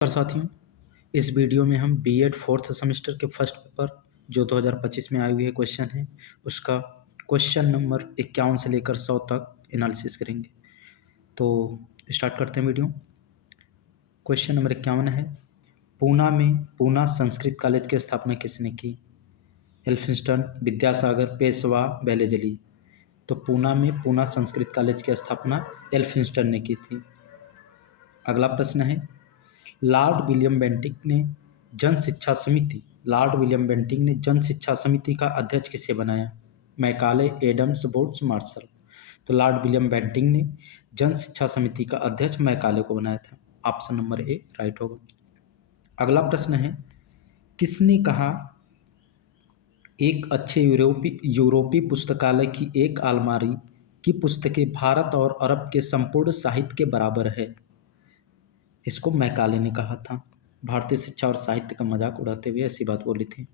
नमस्कार साथियों, इस वीडियो में हम बीएड फोर्थ सेमेस्टर के फर्स्ट पेपर जो 2025 में आए हुए क्वेश्चन हैं उसका क्वेश्चन नंबर 51 से लेकर 100 तक एनालिसिस करेंगे। तो स्टार्ट करते हैं वीडियो। क्वेश्चन नंबर 51 है, पूना में पूना संस्कृत कॉलेज की स्थापना किसने की? एल्फिंस्टन, विद्यासागर, पेशवा, बेलेजली। तो पूना में पूना संस्कृत कॉलेज की स्थापना एल्फिंस्टन ने की थी। अगला प्रश्न है, लॉर्ड विलियम बेंटिक ने जन शिक्षा समिति का अध्यक्ष किसे बनाया? Macaulay, Adams, Woods, Marshall. तो लॉर्ड विलियम बेंटिक ने जन शिक्षा समिति का अध्यक्ष मैकाले को बनाया था। ऑप्शन नंबर ए राइट होगा। अगला प्रश्न है, किसने कहा एक अच्छे यूरोपीय पुस्तकालय की एक अलमारी की पुस्तकें भारत और अरब के संपूर्ण साहित्य के बराबर है? इसको मैकाले ने कहा था। भारतीय शिक्षा और साहित्य का मजाक उड़ाते हुए ऐसी बात बोली थी।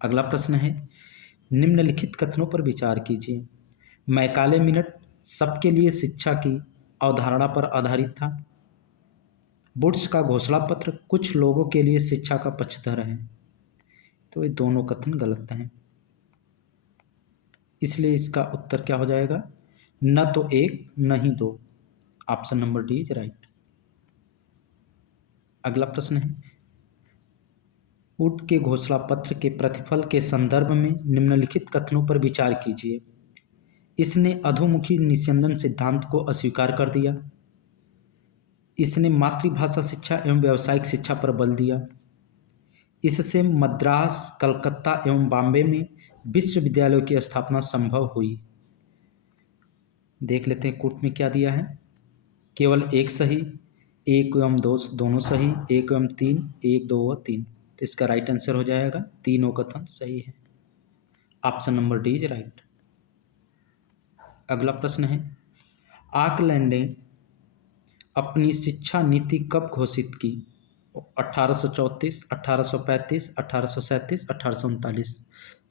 अगला प्रश्न है, निम्नलिखित कथनों पर विचार कीजिए। मैकाले मिनट सबके लिए शिक्षा की अवधारणा पर आधारित था। वुड्स का घोषणा पत्र कुछ लोगों के लिए शिक्षा का पक्षधर है। तो ये दोनों कथन गलत हैं, इसलिए इसका उत्तर क्या हो जाएगा? न तो एक न ही दो। Option number D is right. अगला प्रश्न है, वुड के घोषणा पत्र के प्रतिफल के संदर्भ में निम्नलिखित कथनों पर विचार कीजिए। इसने अधोमुखी निस्यंदन सिद्धांत को अस्वीकार कर दिया। इसने मातृभाषा शिक्षा एवं व्यावसायिक शिक्षा पर बल दिया। इससे मद्रास, कलकत्ता एवं बॉम्बे में विश्वविद्यालयों की स्थापना संभव हुई। देख लेते हैं कोट में क्या दिया है। केवल एक सही, एक एवं दो दोनों सही, एक एवं तीन, एक, दो व तीन। तो इसका राइट आंसर हो जाएगा तीनों कथन सही है। Option number D is right. अगला प्रश्न है, ऑकलैंड ने अपनी शिक्षा नीति कब घोषित की? 1834, 1835, 1837, 1839।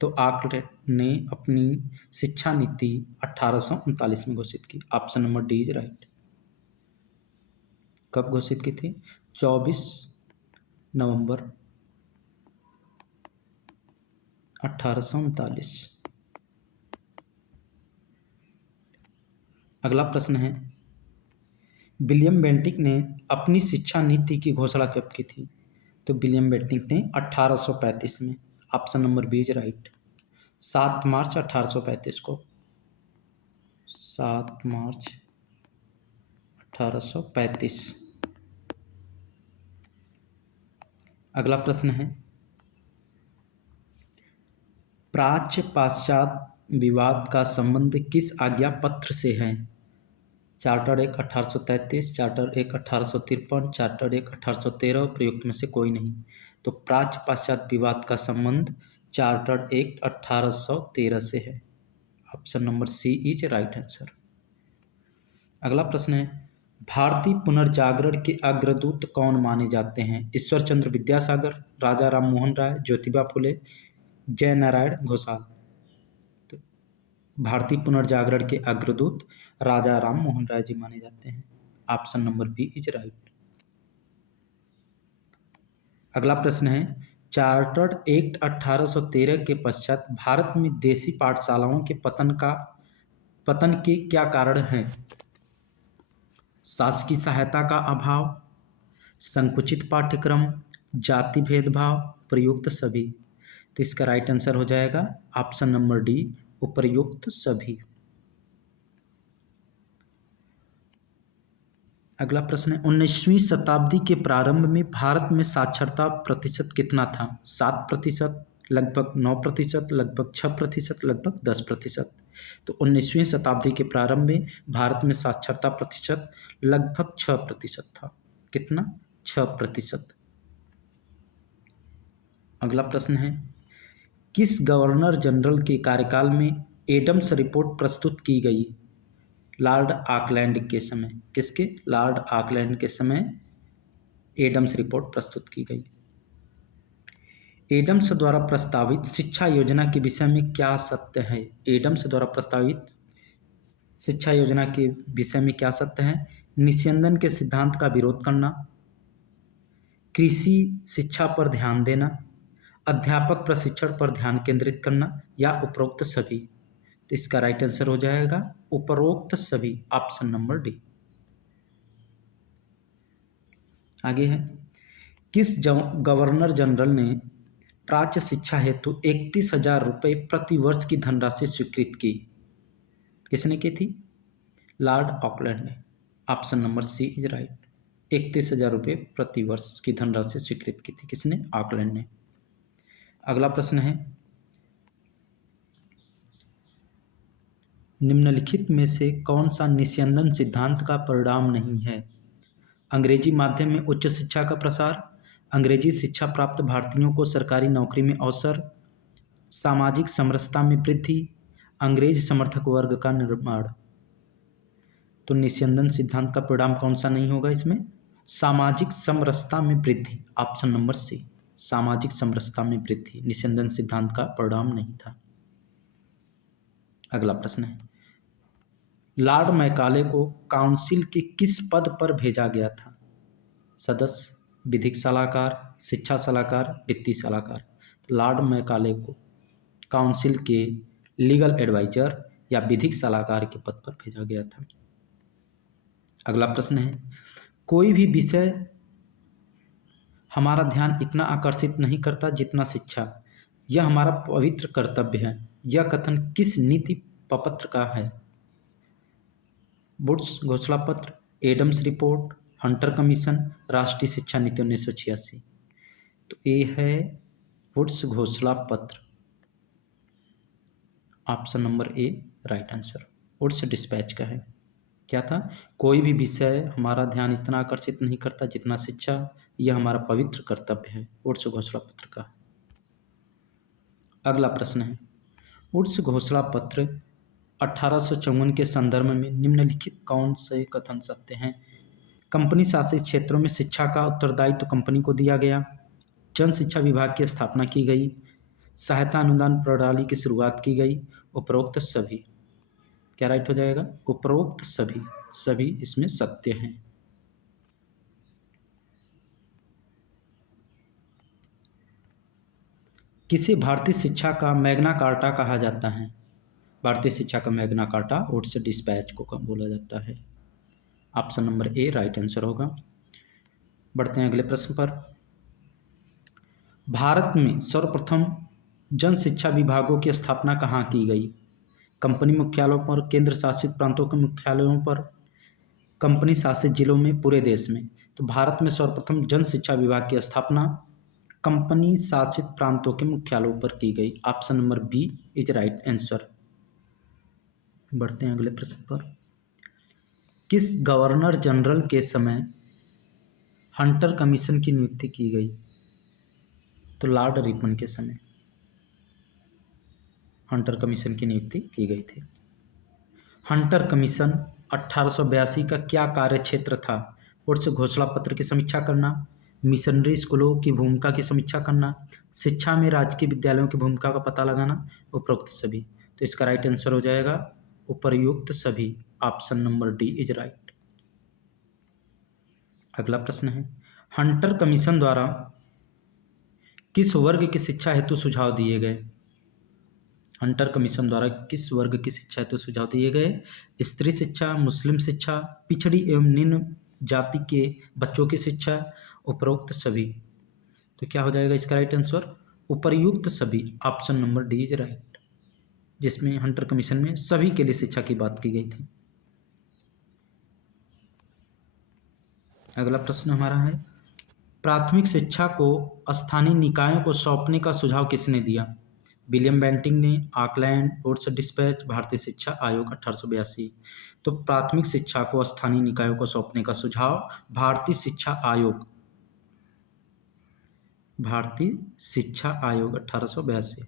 तो ऑकलैंड ने अपनी शिक्षा नीति 1839 में घोषित की। Option number D is right. कब घोषित की थी? 24 नवंबर 1839। अगला प्रश्न है, विलियम बेंटिक ने अपनी शिक्षा नीति की घोषणा कब की थी? तो विलियम बेंटिक ने 1835 में। Option number B is right. 7 मार्च 1835 को। 7 मार्च 1835। अगला प्रश्न है, प्राच्य पाश्चात्य विवाद का संबंध किस आज्ञा पत्र से है? Charter act 1833, charter act 1853, charter act 1813, प्रयुक्त में से कोई नहीं। तो प्राच्य पाश्चात्य विवाद का संबंध चार्टर एक्ट 1813 से है। Option number C is right answer. अगला प्रश्न है, भारतीय पुनर्जागरण के अग्रदूत कौन माने जाते हैं? ईश्वर चंद्र विद्यासागर, राजा राम मोहन राय, ज्योतिबा फुले, जय नारायण घोषाल। तो भारतीय पुनर्जागरण के अग्रदूत राजा राम मोहन राय जी माने जाते हैं। Option number B is right. अगला प्रश्न है, चार्टर्ड एक्ट 1813 के पश्चात भारत में देसी पाठशालाओं के पतन के क्या कारण हैं? शासकीय सहायता का अभाव, संकुचित पाठ्यक्रम, जाति भेदभाव, प्रयुक्त सभी। तो इसका राइट आंसर हो जाएगा ऑप्शन नंबर डी, उपर्युक्त सभी। अगला प्रश्न है, 19वीं शताब्दी के प्रारंभ में भारत में साक्षरता प्रतिशत कितना था? 7%, लगभग 9%, लगभग 6%, लगभग 10%। तो 19वीं शताब्दी के प्रारंभ में भारत में साक्षरता प्रतिशत लगभग 6% था। कितना? 6%। अगला प्रश्न है, किस गवर्नर जनरल के कार्यकाल में एडम्स रिपोर्ट प्रस्तुत की गई? लॉर्ड ऑकलैंड के समय। किसके? लॉर्ड ऑकलैंड के समय एडम्स रिपोर्ट प्रस्तुत की गई। एडम्स द्वारा प्रस्तावित शिक्षा योजना के विषय में क्या सत्य है? एडम्स द्वारा प्रस्तावित शिक्षा योजना के विषय में क्या सत्य है? निस्यंदन के सिद्धांत का विरोध करना, कृषि शिक्षा पर ध्यान देना, अध्यापक प्रशिक्षण पर ध्यान केंद्रित करना या उपरोक्त सभी। तो इसका राइट आंसर हो जाएगा उपरोक्त सभी, ऑप्शन नंबर डी। आगे है, किस गवर्नर जनरल ने प्राच्य शिक्षा हेतु 31,000 रुपये प्रति वर्ष की धनराशि स्वीकृत की? किसने की थी? लॉर्ड ऑकलैंड ने। Option number C is right. 31,000 रुपये प्रति वर्ष की धनराशि स्वीकृत की थी। किसने? ऑकलैंड ने। अगला प्रश्न है, निम्नलिखित में से कौन सा निस्यंदन सिद्धांत का परिणाम नहीं है? अंग्रेजी माध्यम में उच्च शिक्षा का प्रसार, अंग्रेजी शिक्षा प्राप्त भारतीयों को सरकारी नौकरी में अवसर, सामाजिक समरसता में वृद्धि, अंग्रेज समर्थक वर्ग का निर्माण। तो निस्यंदन सिद्धांत का परिणाम कौन सा नहीं होगा इसमें? सामाजिक समरसता में वृद्धि, ऑप्शन नंबर सी। सामाजिक समरसता में वृद्धि निस्यंदन सिद्धांत का परिणाम नहीं था। अगला प्रश्न है, लॉर्ड मैकाले को काउंसिल के किस पद पर भेजा गया था? सदस्य, विधिक सलाहकार, शिक्षा सलाहकार, वित्तीय सलाहकार। तो लॉर्ड मैकाले को काउंसिल के लीगल एडवाइजर या विधिक सलाहकार के पद पर भेजा गया था। अगला प्रश्न है, कोई भी विषय हमारा ध्यान इतना आकर्षित नहीं करता जितना शिक्षा, यह हमारा पवित्र कर्तव्य है। यह कथन किस नीति प्रपत्र का है? वुड्स घोषणा पत्र, एडम्स रिपोर्ट, हंटर कमीशन, राष्ट्रीय शिक्षा नीति 1986। तो ए है वुड्स घोषणा पत्र, option number A right answer. Woods dispatch का है। क्या था? कोई भी विषय हमारा ध्यान इतना आकर्षित नहीं करता जितना शिक्षा, यह हमारा पवित्र कर्तव्य है। वुड्स घोषणा पत्र का। अगला प्रश्न है, वुड्स घोषणा पत्र 1854 के संदर्भ में निम्नलिखित कौन से कथन सत्य हैं? कंपनी शासित क्षेत्रों में शिक्षा का उत्तरदायित्व कंपनी को दिया गया, जन शिक्षा विभाग की स्थापना की गई, सहायता अनुदान प्रणाली की शुरुआत की गई, उपरोक्त सभी। क्या राइट हो जाएगा? उपरोक्त सभी, सभी इसमें सत्य हैं। किसे भारतीय शिक्षा का मैग्ना कार्टा कहा जाता है? भारतीय शिक्षा का मैग्ना कार्टा वुड्स डिस्पैच को बोला जाता है। Option number A right answer होगा। बढ़ते हैं अगले प्रश्न पर। भारत में सर्वप्रथम जन शिक्षा विभागों की स्थापना कहाँ की गई? कंपनी मुख्यालयों पर, केंद्र शासित प्रांतों के मुख्यालयों पर, कंपनी शासित जिलों में, पूरे देश में। तो भारत में सर्वप्रथम जन शिक्षा विभाग की स्थापना कंपनी शासित प्रांतों के मुख्यालयों पर की गई। Option number B is right answer. बढ़ते हैं अगले प्रश्न पर। किस गवर्नर जनरल के समय हंटर कमीशन की नियुक्ति की गई? तो लॉर्ड रिपन के समय हंटर कमीशन की नियुक्ति की गई थी। हंटर कमीशन 1882 का क्या कार्य क्षेत्र था? वुड्स घोषणा पत्र की समीक्षा करना, मिशनरी स्कूलों की भूमिका की समीक्षा करना, शिक्षा में राजकीय विद्यालयों की भूमिका का पता लगाना, उपरोक्त सभी। तो इसका राइट आंसर हो जाएगा उपर्युक्त सभी। Option number D is right. अगला प्रश्न है, हंटर कमीशन द्वारा किस वर्ग की शिक्षा हेतु सुझाव दिए गए? हंटर कमीशन द्वारा किस वर्ग की शिक्षा हेतु सुझाव दिए गए? स्त्री शिक्षा, मुस्लिम शिक्षा, पिछड़ी एवं निम्न जाति के बच्चों की शिक्षा, उपरोक्त सभी। तो क्या हो जाएगा इसका राइट आंसर? उपर्युक्त सभी। Option number D is right, जिसमें हंटर कमीशन में सभी के लिए शिक्षा की बात की गई थी। अगला प्रश्न हमारा है, प्राथमिक शिक्षा को स्थानीय निकायों को सौंपने का सुझाव किसने दिया? विलियम बेंटिंग ने, ऑकलैंड, वुड्स डिस्पैच, भारतीय शिक्षा आयोग 1882। तो प्राथमिक शिक्षा को स्थानीय निकायों को सौंपने का सुझाव भारतीय शिक्षा आयोग, भारतीय शिक्षा आयोग 1882।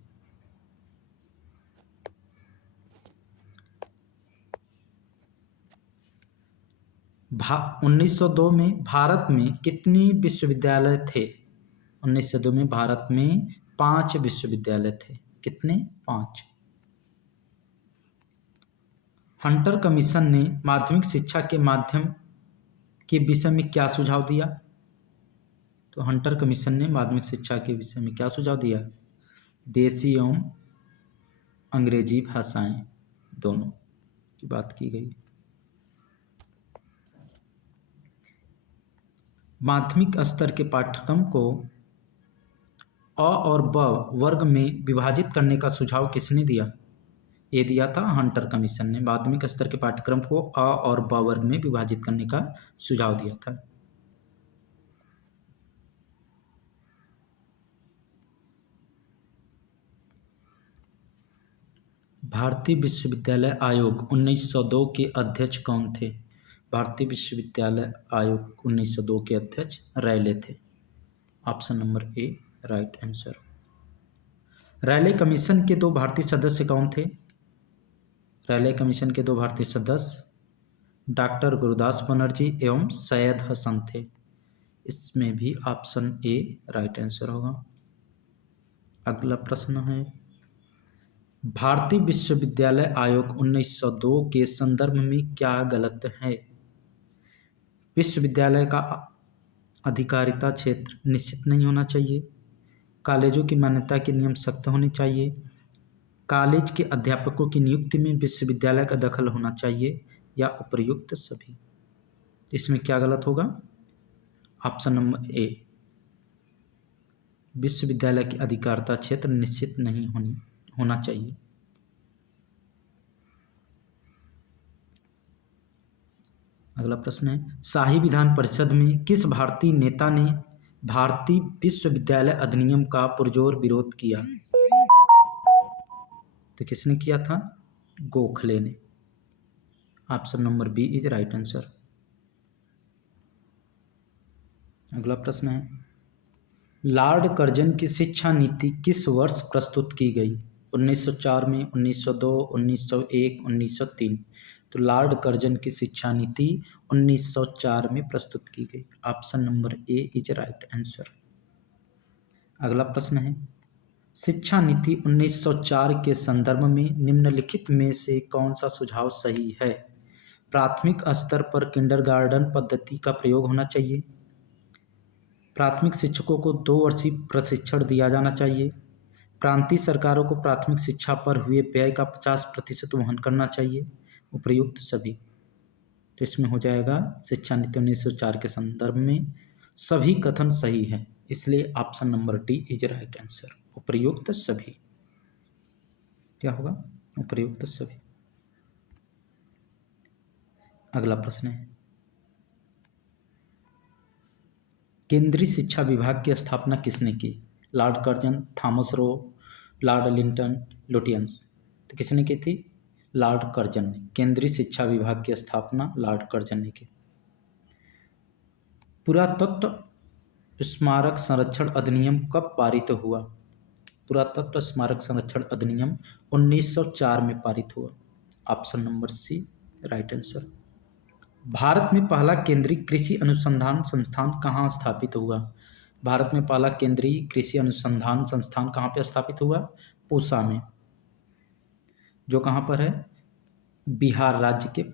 1902 में भारत में कितने विश्वविद्यालय थे? 1902 में भारत में 5 विश्वविद्यालय थे। कितने? 5। हंटर कमीशन ने माध्यमिक शिक्षा के माध्यम के विषय में क्या सुझाव दिया? तो हंटर कमीशन ने माध्यमिक शिक्षा के विषय में क्या सुझाव दिया? देसी एवं अंग्रेजी भाषाएं दोनों की बात की गई। माध्यमिक स्तर के पाठ्यक्रम को अ और ब वर्ग में विभाजित करने का सुझाव किसने दिया? ये दिया था हंटर कमीशन ने। माध्यमिक स्तर के पाठ्यक्रम को अ और ब वर्ग में विभाजित करने का सुझाव दिया था। भारतीय विश्वविद्यालय आयोग 1902 के अध्यक्ष कौन थे? भारतीय विश्वविद्यालय आयोग 1902 के अध्यक्ष रैले थे। Option number A right answer. Raleigh commission के दो भारतीय सदस्य कौन थे? रैले कमीशन के दो भारतीय सदस्य डॉक्टर गुरुदास बनर्जी एवं सैयद हसन थे। इसमें भी ऑप्शन ए राइट आंसर होगा। अगला प्रश्न है, भारतीय विश्वविद्यालय आयोग 1902 के संदर्भ में क्या गलत है? विश्वविद्यालय का अधिकारिता क्षेत्र निश्चित नहीं होना चाहिए, कॉलेजों की मान्यता के नियम सख्त होने चाहिए, कॉलेज के अध्यापकों की नियुक्ति में विश्वविद्यालय का दखल होना चाहिए, या उपर्युक्त सभी। इसमें क्या गलत होगा? ऑप्शन नंबर ए, विश्वविद्यालय की अधिकारिता क्षेत्र निश्चित नहीं होना चाहिए। अगला प्रश्न है, शाही विधान परिषद में किस भारतीय नेता ने भारतीय विश्वविद्यालय अधिनियम का पुरजोर विरोध किया? तो किसने किया था? गोखले ने। Option number B is right answer. अगला प्रश्न है, लॉर्ड कर्जन की शिक्षा नीति किस वर्ष प्रस्तुत की गई? 1904 में, 1902, 1901, 1903। तो लॉर्ड कर्जन की शिक्षा नीति 1904 में प्रस्तुत की गई। Option number A is right answer. अगला प्रश्न है, शिक्षा नीति 1904 के संदर्भ में निम्नलिखित में से कौन सा सुझाव सही है? प्राथमिक स्तर पर किंडरगार्टन पद्धति का प्रयोग होना चाहिए, प्राथमिक शिक्षकों को 2 वर्षीय प्रशिक्षण दिया जाना चाहिए, प्रांतीय सरकारों को प्राथमिक शिक्षा पर हुए व्यय का 50% वहन करना चाहिए, उपर्युक्त सभी। तो इसमें हो जाएगा शिक्षा नीति 1904 के संदर्भ में सभी कथन सही है, इसलिए option number D is right answer, उपर्युक्त सभी। क्या होगा? उपर्युक्त सभी। अगला प्रश्न है, केंद्रीय शिक्षा विभाग की स्थापना किसने की? Lord Curzon, Thomas Roe, Lord Linton, Lutyens. तो किसने की थी? लॉर्ड कर्जन ने। केंद्रीय शिक्षा विभाग की स्थापना लॉर्ड कर्जन ने की। पुरातत्व स्मारक संरक्षण अधिनियम कब पारित हुआ? पुरातत्व स्मारक संरक्षण अधिनियम 1904 में पारित हुआ। Option number C right answer. Bharat में पहला केंद्रीय कृषि अनुसंधान संस्थान कहाँ स्थापित हुआ? भारत में पहला केंद्रीय कृषि अनुसंधान संस्थान कहाँ पे स्थापित हुआ? पूसा में, जो कहाँ पर है? बिहार राज्य के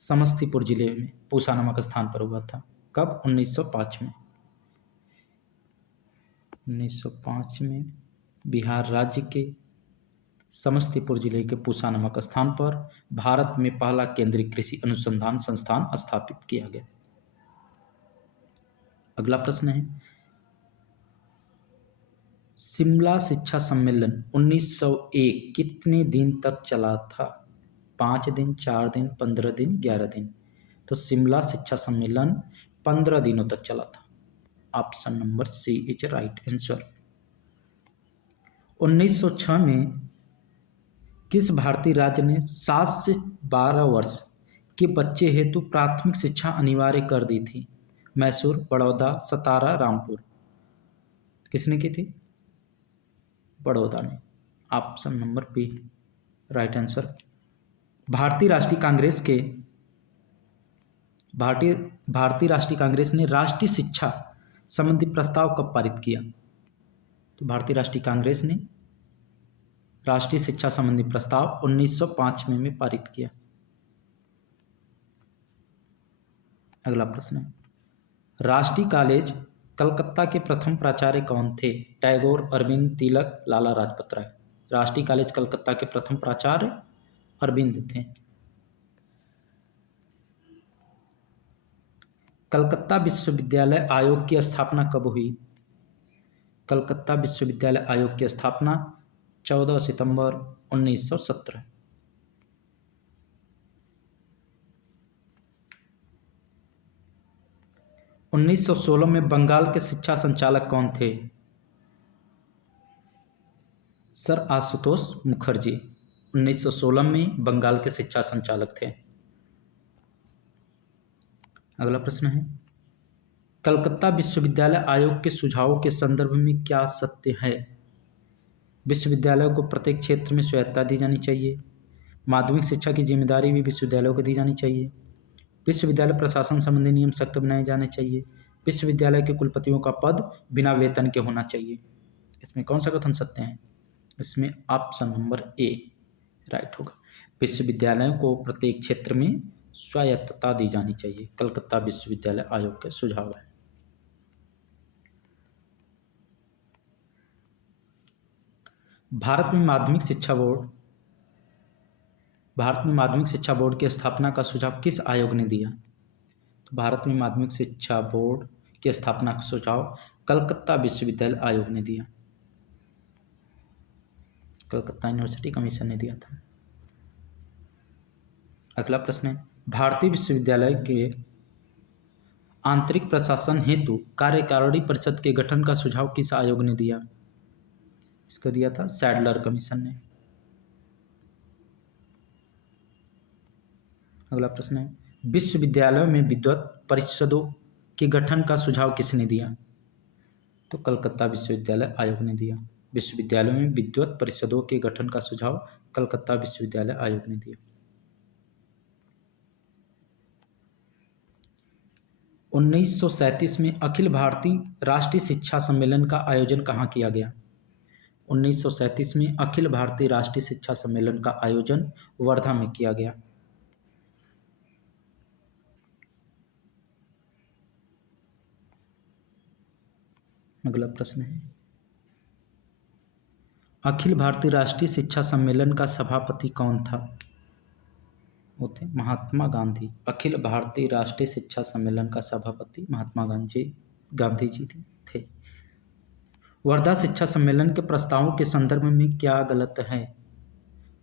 समस्तीपुर जिले में पूसा नामक स्थान पर हुआ था। कब? 1905 में। 1905 में बिहार राज्य के समस्तीपुर जिले के पूसा नामक स्थान पर भारत में पहला केंद्रीय कृषि अनुसंधान संस्थान स्थापित किया गया। अगला प्रश्न है, शिमला शिक्षा सम्मेलन 1901 कितने दिन तक चला था? 5 दिन, 4 दिन, 15 दिन, 11 दिन। तो शिमला शिक्षा सम्मेलन 15 दिनों तक चला था। Option number C is right answer. 1906 में किस भारतीय राज्य ने 7 से 12 वर्ष के बच्चे हेतु प्राथमिक शिक्षा अनिवार्य कर दी थी? मैसूर, बड़ौदा, सतारा, रामपुर। किसने की थी? बड़ौदा ने। Option number B right answer. भारतीय राष्ट्रीय कांग्रेस ने राष्ट्रीय शिक्षा संबंधी प्रस्ताव कब पारित किया? तो भारतीय राष्ट्रीय कांग्रेस ने राष्ट्रीय शिक्षा संबंधी प्रस्ताव 1905 में पारित किया। अगला प्रश्न है, राष्ट्रीय कॉलेज कलकत्ता के प्रथम प्राचार्य कौन थे? टैगोर, अरविंद, तिलक, लाला लाजपत राय। राष्ट्रीय कॉलेज कलकत्ता के प्रथम प्राचार्य अरविंद थे। कलकत्ता विश्वविद्यालय आयोग की स्थापना कब हुई? कलकत्ता विश्वविद्यालय आयोग की स्थापना 14 सितंबर 1917। 1916 में बंगाल के शिक्षा संचालक कौन थे? सर आशुतोष मुखर्जी 1916 में बंगाल के शिक्षा संचालक थे। अगला प्रश्न है, कलकत्ता विश्वविद्यालय आयोग के सुझावों के संदर्भ में क्या सत्य है? विश्वविद्यालयों को प्रत्येक क्षेत्र में स्वायत्तता दी जानी चाहिए। माध्यमिक शिक्षा की जिम्मेदारी भी विश्वविद्यालयों को दी जानी चाहिए। विश्वविद्यालय प्रशासन संबंधी नियम सख्त बनाए जाने चाहिए। विश्वविद्यालय के कुलपतियों का पद बिना वेतन के होना चाहिए। इसमें कौन सा कथन सत्य है? इसमें ऑप्शन नंबर ए राइट होगा। विश्वविद्यालयों को प्रत्येक क्षेत्र में स्वायत्तता दी जानी चाहिए, कलकत्ता विश्वविद्यालय आयोग के सुझाव है। भारत में माध्यमिक शिक्षा बोर्ड की स्थापना का सुझाव किस आयोग ने दिया? तो भारत में माध्यमिक शिक्षा बोर्ड की स्थापना का सुझाव कलकत्ता विश्वविद्यालय आयोग ने दिया। कलकत्ता यूनिवर्सिटी कमीशन ने दिया था। अगला प्रश्न है, भारतीय विश्वविद्यालय के आंतरिक प्रशासन हेतु कार्यकारिणी परिषद के गठन का सुझाव किस आयोग ने दिया? इसको दिया था सैडलर कमीशन ने। अगला प्रश्न है, विश्वविद्यालयों में विद्वत परिषदों के गठन का सुझाव किसने दिया? तो कलकत्ता विश्वविद्यालय आयोग ने दिया। विश्वविद्यालयों में विद्वत परिषदों के गठन का सुझाव कलकत्ता विश्वविद्यालय आयोग ने दिया। 1937 में अखिल भारतीय राष्ट्रीय शिक्षा सम्मेलन का आयोजन कहाँ किया गया? 1937 में अखिल भारतीय राष्ट्रीय शिक्षा सम्मेलन का आयोजन वर्धा में किया गया। अगला प्रश्न है, अखिल भारतीय राष्ट्रीय शिक्षा सम्मेलन का सभापति कौन था? वो थे महात्मा गांधी। अखिल भारतीय राष्ट्रीय शिक्षा सम्मेलन का सभापति महात्मा गांधी जी थे। वर्धा शिक्षा सम्मेलन के प्रस्तावों के संदर्भ में क्या गलत है?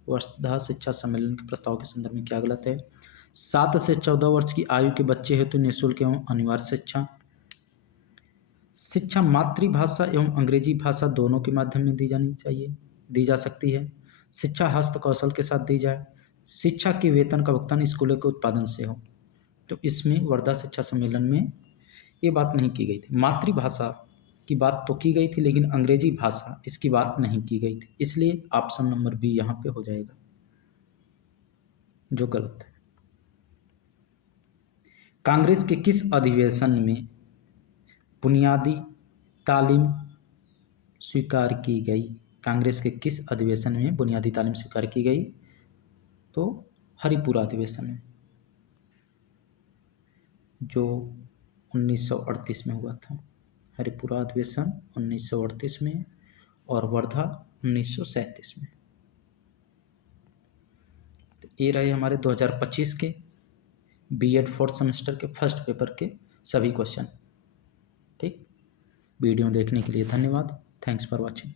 वर्धा शिक्षा सम्मेलन के प्रस्ताव के संदर्भ में क्या गलत है? 7 से 14 वर्ष की आयु के बच्चे हेतु निःशुल्क एवं अनिवार्य शिक्षा मातृभाषा एवं अंग्रेजी भाषा दोनों के माध्यम में दी जा सकती है। शिक्षा हस्त कौशल के साथ दी जाए। शिक्षा के वेतन का भुगतान स्कूलों के उत्पादन से हो। तो इसमें वर्धा शिक्षा सम्मेलन में ये बात नहीं की गई थी। मातृभाषा की बात तो की गई थी, लेकिन अंग्रेजी भाषा इसकी बात नहीं की गई थी। इसलिए ऑप्शन नंबर बी यहाँ पे हो जाएगा, जो गलत है। कांग्रेस के किस अधिवेशन में बुनियादी तालीम स्वीकार की गई? कांग्रेस के किस अधिवेशन में बुनियादी तालीम स्वीकार की गई? तो हरिपुरा अधिवेशन में, जो 1938 में हुआ था। हरिपुरा अधिवेशन 1938 में और वर्धा 1937 में। तो ये रहे हमारे 2025 के बीएड 4th सेमेस्टर के फर्स्ट पेपर के सभी क्वेश्चन। ठीक, वीडियो देखने के लिए धन्यवाद। Thanks for watching.